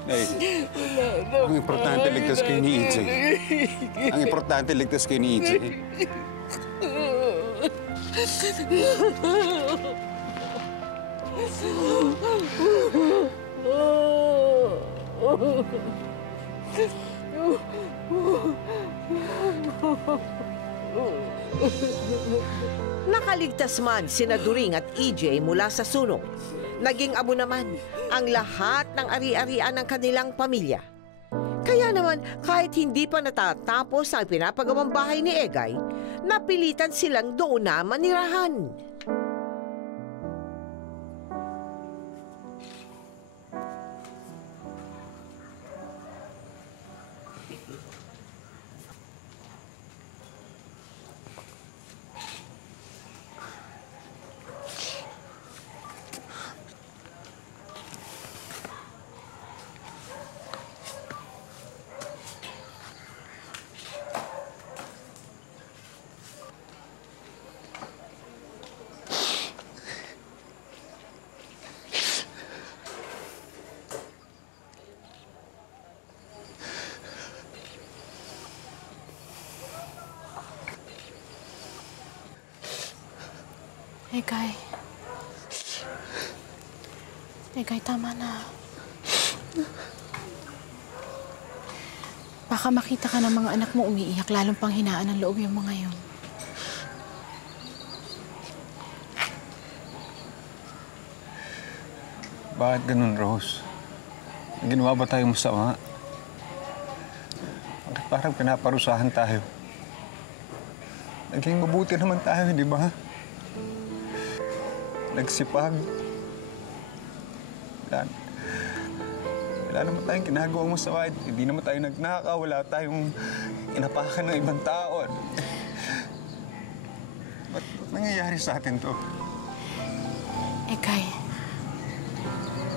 Nay, ang importante ligtas kayo ni EJ. Ang importante ligtas kayo ni EJ. Nakaligtas man sina During at EJ mula sa sunog. Naging abo naman ang lahat ng ari-arian ng kanilang pamilya. Kaya naman, kahit hindi pa natatapos ang pinapagawang bahay ni Egay, napilitan silang doon na manirahan. Egay. Egay, tama na. Baka makita ka ng mga anak mo umiiyak, lalong pang hinaan ng loob yung mga yun. Bakit ganun, Rose? Ginawa ba tayong masama? Bakit parang pinaparusahan tayo? Naging mabuti naman tayo, di ba? Nagsipag. Wala naman tayong ginagawang masama. Hindi naman tayo nagnakaw. Wala tayong inapakan ng ibang tao. Ba't nangyayari sa atin to? Egay,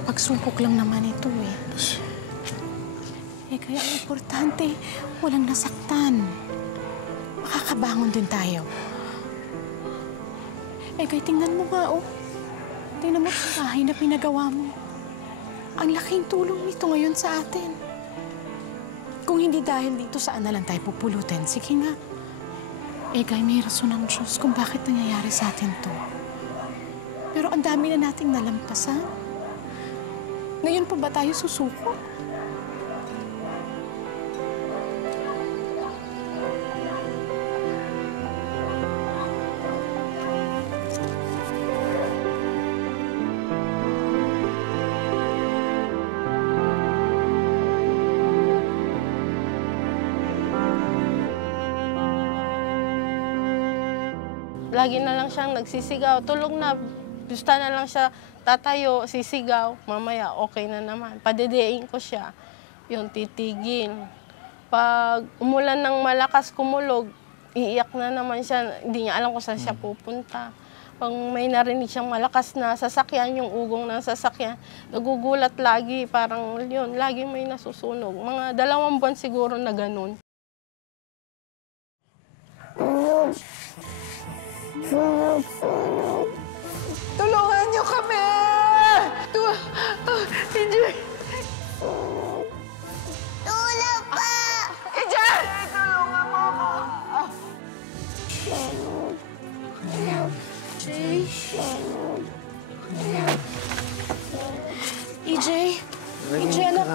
pagsubok lang naman ito eh. Egay, ang importante, walang nasaktan. Makakabangon din tayo. Egay, tingnan mo nga, oh. Tingnan mo sa bahay na pinagawa mo. Ang laking tulong nito ngayon sa atin. Kung hindi dahil dito, saan na lang tayo pupulutin? Sige nga. Egay, may rason ang Diyos kung bakit nangyayari sa atin to. Pero ang dami na nating nalampasan. Ngayon pa ba tayo susuko? lagi na lang siyang nagsisigaw. Tulog na, gusta na lang siya tatayo, sisigaw. Mamaya, okay na naman. Padedein ko siya. Yun, titigil. Pag umulan ng malakas kumulog, iiyak na naman siya. Hindi niya alam kung saan siya pupunta. Pag may narinig siyang malakas na sasakyan, yung ugong ng sasakyan, nagugulat lagi. Parang yun, lagi may nasusunog. Mga 2 buwan siguro na ganun. Tulungan niyo kami! Enjoy! Tulong pa! Enjoy! Tulungan mo ako! EJ? EJ, anak.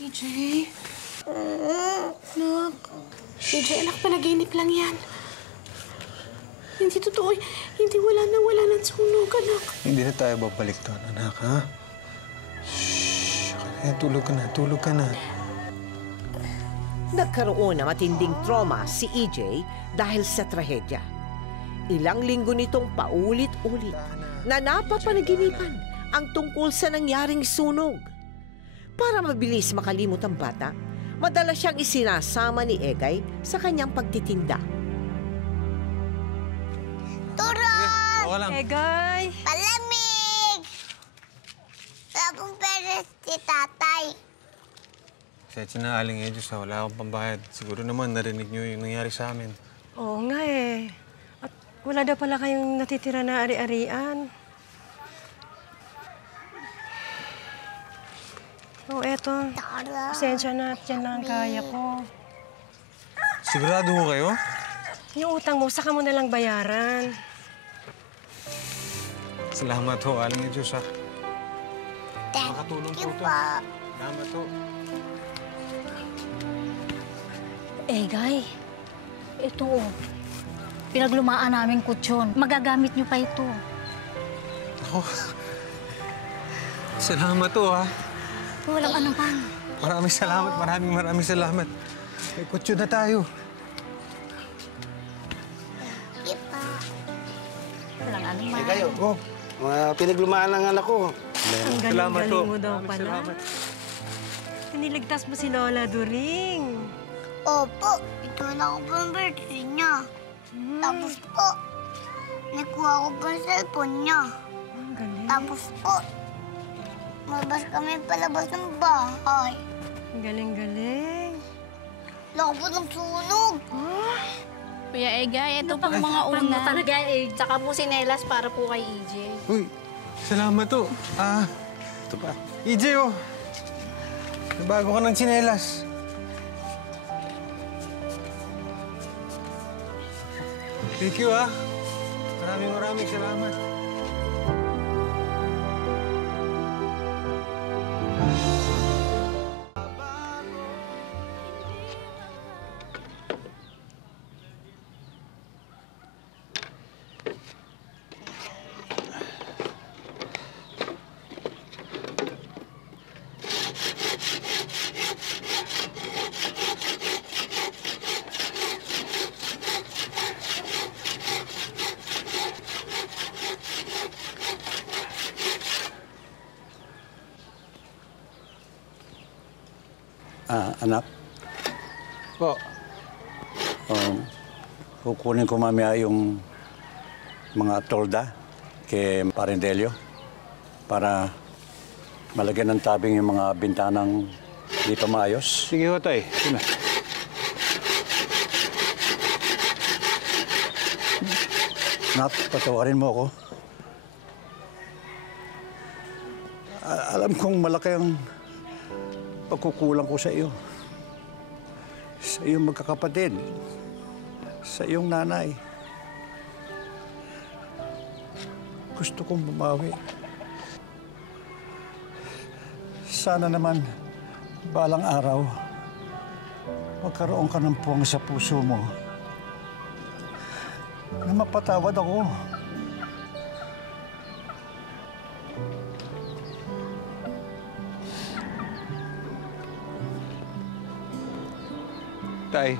EJ? Anak. EJ, anak, panaginip lang yan. Hindi totoo. Hindi wala ng sunog, anak. Hindi na tayo babalik doon, anak, ha? Shhh! Kaya tulog ka na. Nagkaroon ng matinding trauma si EJ dahil sa trahedya. Ilang linggo nitong paulit-ulit na napapanaginipan ang tungkol sa nangyaring sunog. Para mabilis makalimot ang bata, madalas siyang isinasama ni Egay sa kanyang pagtitinda. Turon! Egay! Palamig! Wala pong pera si tatay. Sensya na, Aling Edyo, wala akong pambayad. Siguro naman narinig niyo yung nangyari sa amin. Oo nga eh. At wala daw pala kayong natitira na ari-arian. Oo, eto. Pasensya na at yan lang ang kaya ko. Sigurado ho kayo? Yung utang mo, saka mo nalang bayaran. Salamat ho, Aling Edyo, sa makatulong po ito. Salamat ho. Egay, ito pinaglumaan namin kutsyon. Magagamit niyo pa ito. Ako, salamat ho, ha. Walang anuman. Maraming salamat. May kutso na tayo. Walang anuman. Kayo, pinaglumaan ng anak ko. Ang galing-galing mo daw pala. Piniligtas mo si Lola During. Opo, ito na ako pang birthday niya. Tapos po, nakuha ko pa ang cellphone niya. Tapos po, mabas kami palabas ng bahay. Ang galing-galing. Lako po ng sunog. Kuya Egay, ito pang mga una. Talaga eh. Tsaka po sinelas para po kay EJ. Uy, salamat ho. Ito pa. EJ, oh. Nabago ka ng tsinelas. Thank you, ha. Maraming salamat. Anak? Po. Kukunin ko mamaya yung mga tolda kay Parendelio para malagyan ng tabing yung mga bintanang dito maayos. Sige ho, tay. Sige na. Nak, patawarin mo ako. Alam kong malaki ang pagkukulang ko sa iyo. Sa iyong magkakapatid. Sa iyong nanay. Gusto kong bumawi. Sana naman, balang araw, magkaroon ka ng puwang sa puso mo na mapatawad ako. Tay.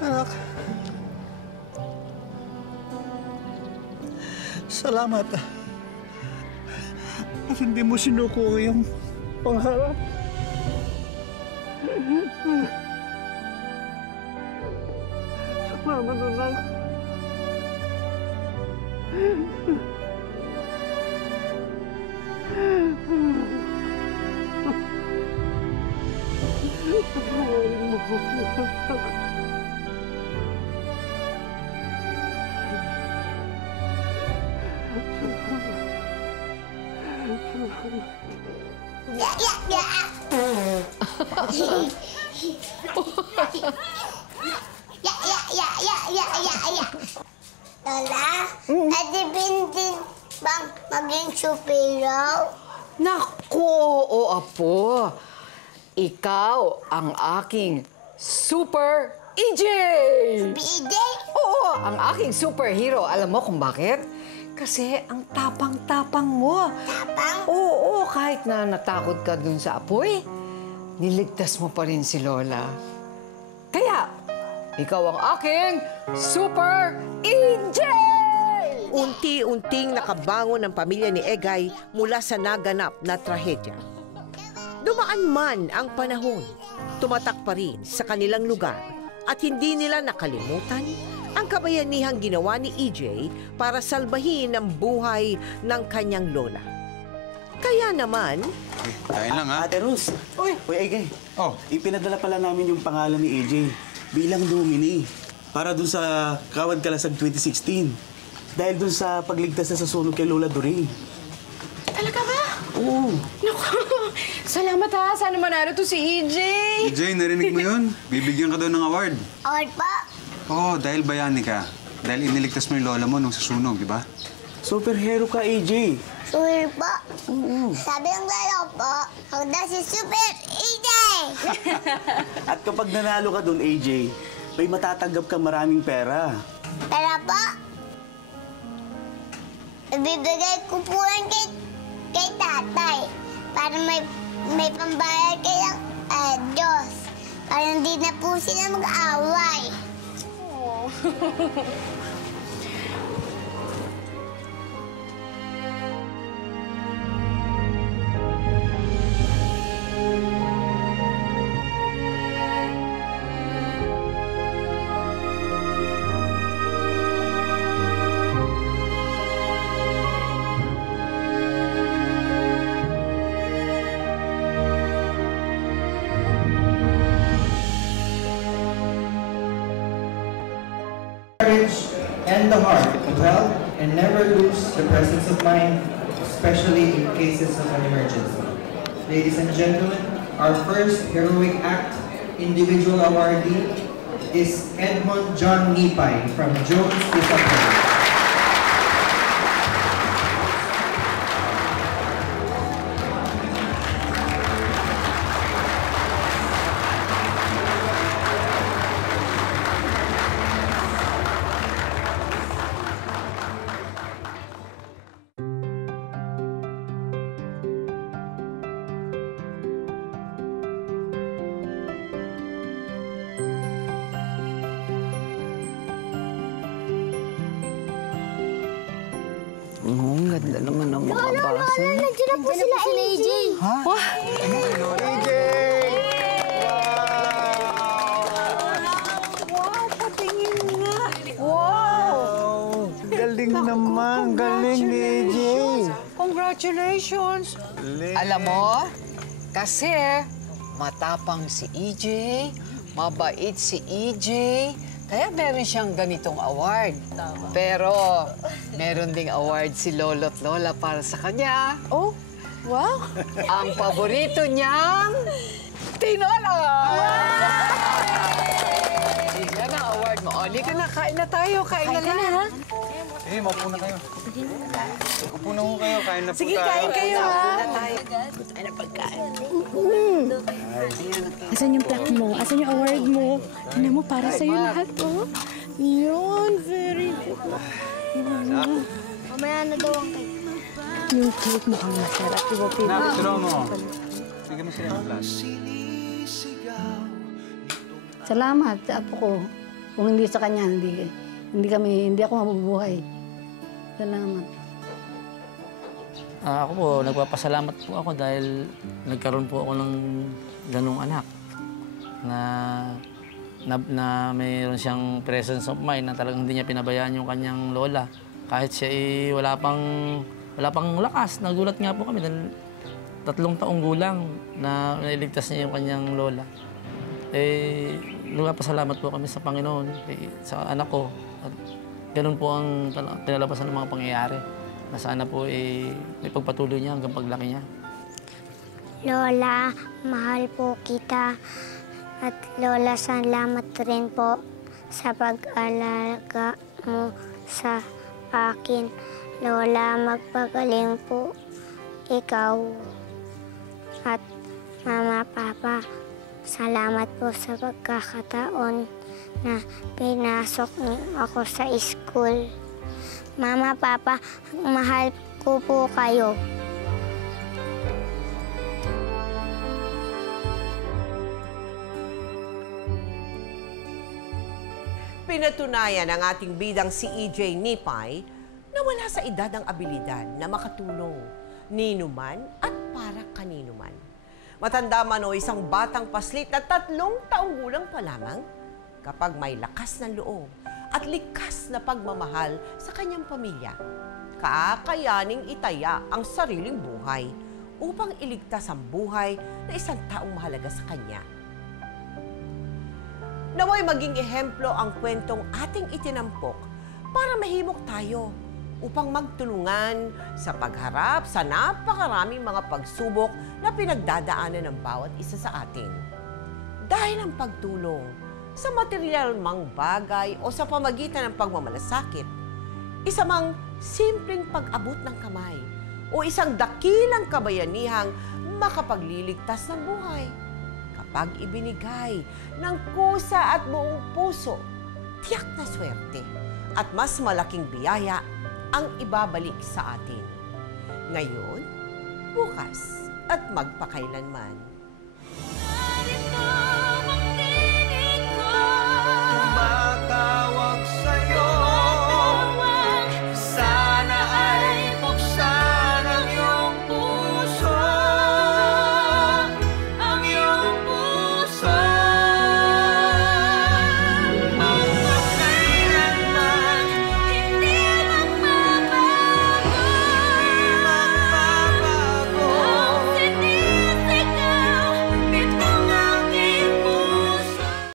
Anak. Salamat. At hindi mo sinuko yung pangarap. Salamat, anak. Lola, pwede din bang maging superhero? Naku, oo, Apo. Ikaw ang aking super EJ! EJ? Oo, ang aking superhero. Alam mo kung bakit? Kasi ang tapang-tapang mo. Tapang? Oo, kahit na natakot ka dun sa apoy, niligtas mo pa rin si Lola. Kaya, ikaw ang aking super EJ! Unti-unting nakabangon ang pamilya ni Egay mula sa naganap na trahedya. Dumaan man ang panahon, tumatak pa rin sa kanilang lugar at hindi nila nakalimutan ang kabayanihang ginawa ni EJ para salbahin ang buhay ng kanyang lola. Kaya naman... Kain lang, ha? Ate Rose. Uy, Egay. Oh. Ipinadala pala namin yung pangalan ni EJ bilang nominee para dun sa Kawad Kalasag 2016. Dahil dun sa pagligtas na sa sunog kay Lola Doreen. Talaga ba? Oo. Naku, salamat ha. Sana manalo to si EJ. EJ, narinig mo yun? Bibigyan ka daw ng award. Award pa? Oo, dahil bayani ka. Dahil iniligtas mo yung lola mo nung sasunog, di ba? Superhero ka, EJ. Super po. Sabi ng lalo po, ako daw si Super EJ! At kapag nanalo ka dun, AJ, may matatanggap ka maraming pera. Pera po? Ibibigay ko po yan kay tatay para may pambayad kay Diyos. Para hindi na po sila mag-away. Oh. And the heart to help and never lose the presence of mind, especially in cases of an emergency. Ladies and gentlemen, our first heroic act individual awardee is Edmund John Nipay from Jones Disappointment. Ang ganda naman ng mga basa. Nandiyan na po sila AJ. Ha? AJ! Wow, patingin nga. Wow! Galing naman. Galing ni AJ. Congratulations! Alam mo, kasi matapang si EJ, mabait si EJ, kaya meron siyang ganitong award. Pero meron ding award si Lolo't Lola para sa kanya. Oh, wow! Ang paborito niyang tinola! Yan ang award mo. O, ka na, kain na tayo. Kain na lang. ha? Eh, maupo na kayo. Upo na ho kayo, kain na po Sige, tayo. kain kayo, ha? Ano pagkain? Asan yung plaque mo? Asan yung award mo? Tignan mo, para sa'yo lahat, oh. Yun, very good. Mamaya na daw ang cake. Yung cake mukhang masarap. Diba, Pete? Turo mo. Sige mo sila ng class. Salamat sa apo ko. Kung hindi sa kanya, hindi ako mabubuhay. Salamat. Ako po, nagpapasalamat po ako dahil nagkaroon po ako ng ganung anak na mayroon siyang presence of mind na talagang hindi niya pinabayaan yung kanyang lola. Kahit siya wala pang lakas. Nagulat nga po kami dahil 3 taong gulang na nailigtas niya yung kanyang lola. Nagpapasalamat po kami sa Panginoon, sa anak ko. At ganun po ang pinalabasan ng mga pangyayari. Na sana po may pagpatuloy niya hanggang paglaki niya. Lola, mahal po kita. At Lola, salamat rin po sa pag-alaga mo sa akin. Lola, magpagaling po ikaw. At Mama, Papa, salamat po sa pagkakataon na pinasok niyo ako sa school. Mama, Papa, mahal ko po kayo. Pinatunayan ng ating bidang si EJ Nipay na wala sa edad ang abilidad na makatulong ninuman at para kaninuman. Matanda man o isang batang paslit na 3 taong gulang pa lamang, kapag may lakas ng loob at likas na pagmamahal sa kanyang pamilya, kakayaning itaya ang sariling buhay upang iligtas ang buhay na isang taong mahalaga sa kanya. Naway maging ehemplo ang kwentong ating itinampok para mahimok tayo upang magtulungan sa pagharap sa napakaraming mga pagsubok na pinagdadaanan ng bawat isa sa atin. Dahil ang pagtulong sa material mang bagay o sa pamagitan ng pagmamalasakit, isa mang simpleng pag-abot ng kamay o isang dakilang kabayanihang makapagliligtas ng buhay. Kapag ibinigay ng kusa at buong puso, tiyak na swerte at mas malaking biyaya ang ibabalik sa atin. Ngayon, bukas at magpakailanman.